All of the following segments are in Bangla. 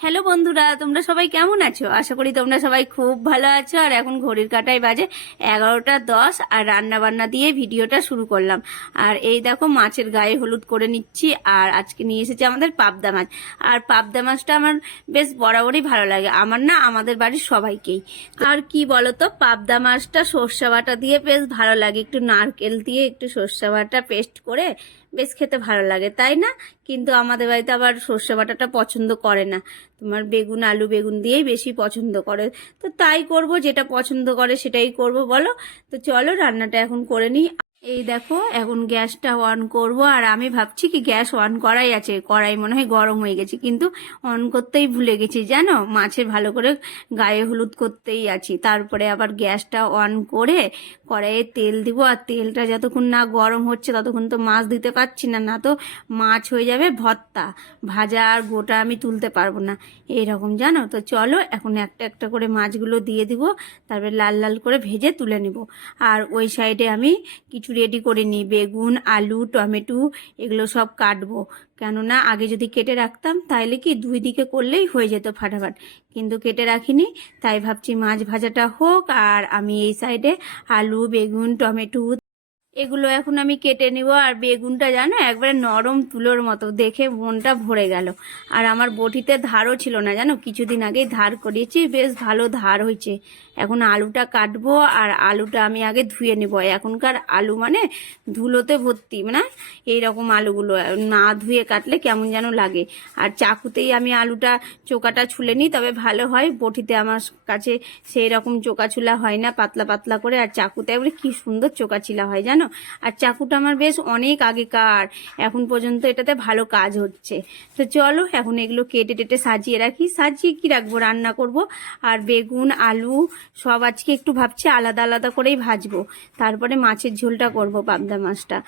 হ্যালো বন্ধুরা, তোমরা সবাই কেমন আছো? আশা করি তোমরা সবাই খুব ভালো আছো। আর এখন ঘড়ির কাটায় বাজে এগারোটা দশ আর রান্না বান্না দিয়ে ভিডিওটা শুরু করলাম। আর এই দেখো, মাছের গায়ে হলুদ করে নিচ্ছি। আর আজকে নিয়ে এসেছে আমাদের পাবদা মাছ। আর পাবদা মাছটা আমার বেশ বরাবরই ভালো লাগে। আমার না, আমাদের বাড়ির সবাইকেই। আর কি বলতো, পাবদা মাছটা সর্ষে বাটা দিয়ে বেশ ভালো লাগে। একটু নারকেল দিয়ে একটু সর্ষে বাটা পেস্ট করে বেশ খেতে ভালো লাগে, তাই না? কিন্তু আমাদের বাড়িতে আবার সর্ষে বাটাটা পছন্দ করে না। তোমার বেগুন, আলু বেগুন দিয়েই বেশি পছন্দ করে। তো তাই করব, যেটা পছন্দ করে সেটাই করব, বলো? তো চলো, রান্নাটা এখন করে নিই। এই দেখো, এখন গ্যাসটা অন করব, আর আমি ভাবছি কি গ্যাস অন করাই আছে। কড়াই মনে হয় গরম হয়ে গেছে, কিন্তু অন করতেই ভুলে গেছি, জানো? মাছের ভালো করে গায়ে হলুদ করতেই আছি। তারপরে আবার গ্যাসটা অন করে কড়াইয়ে তেল দিব, আর তেলটা যতক্ষণ না গরম হচ্ছে, ততক্ষণ তো মাছ দিতে পারছি না না তো মাছ হয়ে যাবে ভর্তা। ভাজা আর গোটা আমি তুলতে পারব না। এইরকম, জানো? তো চলো, এখন একটা একটা করে মাছগুলো দিয়ে দিব, তারপরে লাল লাল করে ভেজে তুলে নিব। আর ওই সাইডে আমি কিছু রেডি করে নিই বেগুন, আলু, টমেটো, এগুলো সব কাটবো। কেননা আগে যদি কেটে রাখতাম তাহলে কি দুই দিকে করলেই হয়ে যেত ফাটাফাট। কিন্তু কেটে রাখিনি, তাই ভাবছি মাছ ভাজাটা হোক, আর আমি এই সাইডে আলু, বেগুন, টমেটো এগুলো এখন আমি কেটে নিব, আর বেগুনটা জানো, একবারে নরম তুলোর মতো। দেখে মনটা ভরে গেল। আর আমার বটিতে ধারও ছিল না, জানো? কিছুদিন আগেই ধার করিয়েছি, বেশ ভালো ধার হয়েছে। এখন আলুটা কাটবো, আর আলুটা আমি আগে ধুয়ে নেব। এখনকার আলু মানে ধুলোতে ভর্তি মানে এইরকম আলুগুলো। না ধুয়ে কাটলে কেমন যেন লাগে। আর চাকুতেই আমি আলুটা, চোকাটা ছুলে নিই, তবে ভালো হয়। বটিতে আমার কাছে সেই রকম চোকা ছুলা হয় না, পাতলা পাতলা করে। আর চাকুতে একবারে কি সুন্দর চোকা ছিলা হয়, জানো? আর চাকুটা আমার বেশ অনেক আগেকার। এখন পর্যন্ত এটাতে ভালো কাজ হচ্ছে। তো চলো, এখন এগুলো কেটে টেটে সাজিয়ে রাখি। সাজিয়ে কি রাখব? রান্না করব। আর বেগুন, আলু সব আজকে একটু ভাবছি আলাদা আলাদা করেই ভাজবো। তারপরে মাছের ঝোলটা করব পাবদা মাছটা।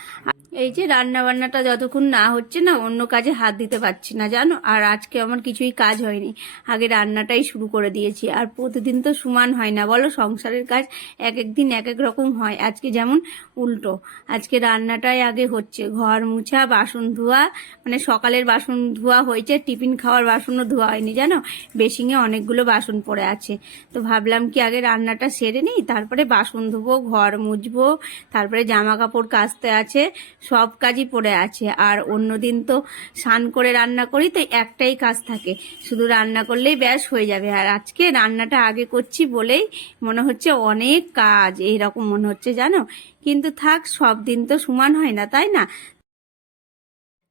এই যে রান্না বান্নাটা যতক্ষণ না হচ্ছে না, অন্য কাজে হাত দিতে পারছি না, জানো? আর আজকে আমার কিছুই কাজ হয়নি। আগে রান্নাটাই শুরু করে দিয়েছি। আর প্রতিদিন তো সমান হয় না, বলো? সংসারের কাজ এক এক দিন এক এক রকম হয়। আজকে যেমন উল্টো। আজকে রান্নাটাই আগে হচ্ছে। ঘর মুছা, বাসন ধোয়া মানে সকালের বাসন ধোয়া হয়েছে, টিফিন খাওয়ার বাসনও ধোয়া হয়নি, জানো? বেসিংয়ে অনেকগুলো বাসন পড়ে আছে। তো ভাবলাম কি আগে রান্নাটা সেরে নিই, তারপরে বাসন ধোবো, ঘর মুছবো, তারপরে জামা কাপড় কাচতে আছে সব কাজই পড়ে আছে। আর অন্যদিন তো স্নান করে রান্না করি, তো একটাই কাজ থাকে। শুধু রান্না করলেই ব্যাস হয়ে যাবে। আর আজকে রান্নাটা আগে করছি বলেই মনে হচ্ছে অনেক কাজ, এইরকম মনে হচ্ছে জানো? কিন্তু থাক, সব দিন তো সমান হয় না, তাই না?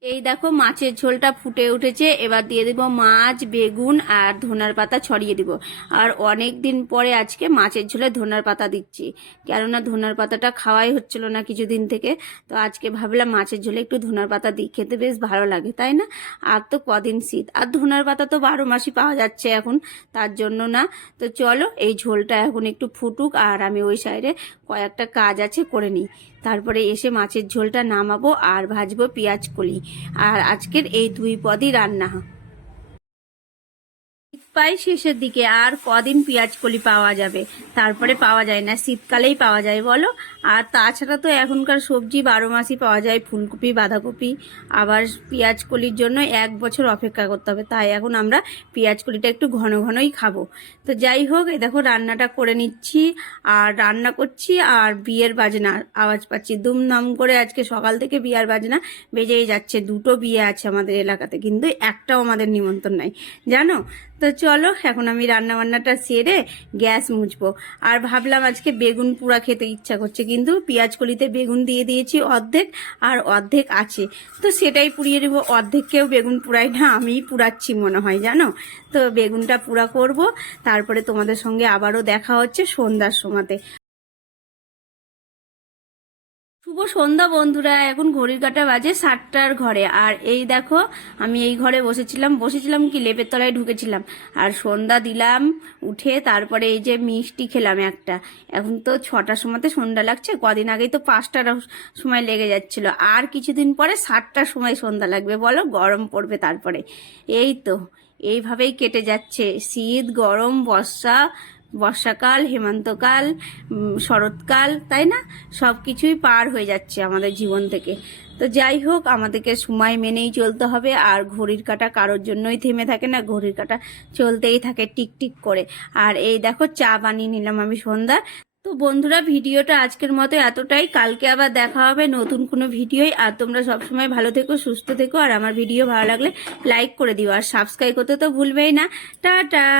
এই দেখো, মাছের ঝোলটা ফুটে উঠেছে। এবার দিয়ে দিব মাছ, বেগুন আর ধনার পাতা ছড়িয়ে দিব। আর অনেক দিন পরে আজকে মাছের ঝোলে ধনার পাতা দিচ্ছি। কেননা ধনার পাতাটা খাওয়াই হচ্ছিল না কিছুদিন থেকে। তো আজকে ভাবলাম মাছের ঝোলে একটু ধনার পাতা দিই। খেতে বেশ ভালো লাগে, তাই না? আর তো কদিন শীত। আর ধনার পাতা তো বারো মাসই পাওয়া যাচ্ছে এখন, তার জন্য না। তো চলো, এই ঝোলটা এখন একটু ফুটুক। আর আমি ওই সাইডে কয়েকটা কাজ আছে, করে নিই। তারপরে এসে মাছের ঝোলটা নামাবো আর ভাজবো পেঁয়াজ কলি। আর আজকের এই দুই পদই রান্না। প্রায় শেষের দিকে আর কদিন পেঁয়াজ কলি পাওয়া যাবে। তারপরে পাওয়া যায় না, শীতকালেই পাওয়া যায় বলো। আর তাছাড়া তো এখনকার সবজি বারো মাসই পাওয়া যায়, ফুলকপি, বাঁধাকপি। আবার পেঁয়াজ কলির জন্য এক বছর অপেক্ষা করতে হবে। তাই এখন আমরা পেঁয়াজ কলিটা একটু ঘন ঘনই খাব। তো যাই হোক এই দেখো রান্নাটা করে নিচ্ছি। আর রান্না করছি আর বিয়ের বাজনা, আওয়াজ পাচ্ছি। দুমদাম করে আজকে সকাল থেকে বিয়ার বাজনা বেজেই যাচ্ছে। দুটো বিয়ে আছে আমাদের এলাকাতে, কিন্তু একটাও আমাদের নিমন্ত্রণ নাই। জানো? তো চলো, এখন আমি রান্না বান্নাটা সেরে গ্যাস মুছবো। আর ভাবলাম আজকে বেগুন পুরা খেতে ইচ্ছা করছে, কিন্তু পেঁয়াজ কলিতে বেগুন দিয়ে দিয়েছি অর্ধেক, আর অর্ধেক আছে। তো সেটাই পুড়িয়ে দেবো। অর্ধেককেও বেগুন পুরাই না আমি পুরাচ্ছি মনে হয়, জানো? তো বেগুনটা পুরা করব। তারপরে তোমাদের সঙ্গে আবারও দেখা হচ্ছে সন্ধ্যার সময়তে। শুভ সন্ধ্যা বন্ধুরা, এখন ঘড়ির কাটা বাজে সাতটার ঘরে। আর এই দেখো, আমি এই ঘরে বসেছিলাম বসেছিলাম কি, লেপের তলায় ঢুকেছিলাম। আর সন্ধ্যা দিলাম, উঠে তারপরে এই যে মিষ্টি খেলাম একটা। এখন তো ছটার সময়তে সন্ধ্যা লাগছে, কদিন আগেই তো পাঁচটার সময় লেগে যাচ্ছিল। আর কিছুদিন পরে সাতটার সময় সন্ধ্যা লাগবে, বলো, গরম পড়বে তারপরে। এই তো, এইভাবেই কেটে যাচ্ছে। শীত, গরম, বর্ষা বর্ষাকাল, হেমন্তকাল শরৎকাল, তাই না? সব কিছুই পার হয়ে যাচ্ছে আমাদের জীবন থেকে। তো যাই হোক, আমাদেরকে সময় মেনেই চলতে হবে। আর ঘড়ির কাটা কারোর জন্যই থেমে থাকে না, ঘড়ির কাটা চলতেই থাকে টিক টিক করে। আর এই দেখো, চা বানিয়ে নিলাম আমি সন্ধ্যা। তো বন্ধুরা, ভিডিওটা আজকের মতো এতটাই। কালকে আবার দেখা হবে নতুন কোনো ভিডিওই আর তোমরা সবসময় ভালো থেকো, সুস্থ থেকো। আর আমার ভিডিও ভালো লাগলে লাইক করে দিও। আর সাবস্ক্রাইব করতে তো ভুলবেই না। টাটা!